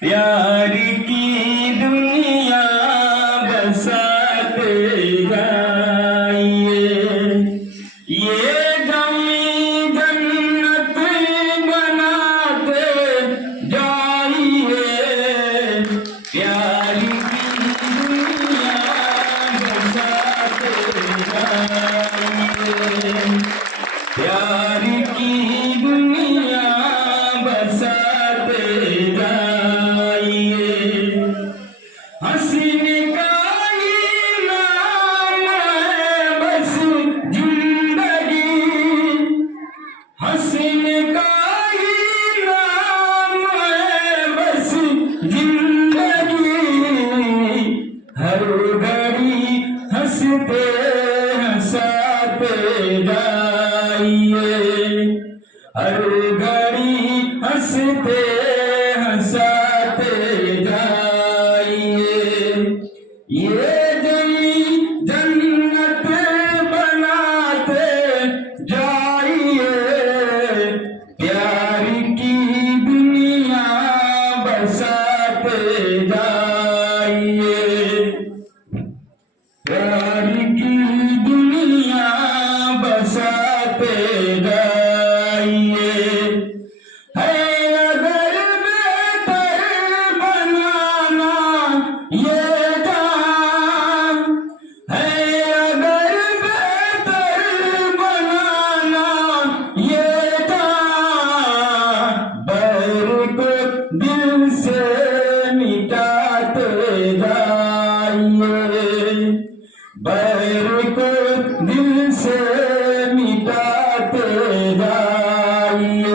प्यार की दुनिया बसाते जाइए, ये जमी जन्नत बनाते जाइए। प्यार की दुनिया बसाते जाइए, प्यार की दुनिया बसाते जाइए। हंसने का ही नाम है बस जिंदगी, हंसने का ही नाम है बस जिंदगी। हर घड़ी हंसते हंसाते जाइए, हर घड़ी हंसते हंसाते जाइए। ये जमी जन्नत बनाते जाइए, प्यार की दुनिया बसाते जाइए, प्यार की दुनिया बसाते जाइए। है अगर बेहतर बनाना ये जान, है अगर बेहतर बनाना ये जान, बैर को दिल से मिटाते जाइए, बैर को दिल से मिटाते जाइए।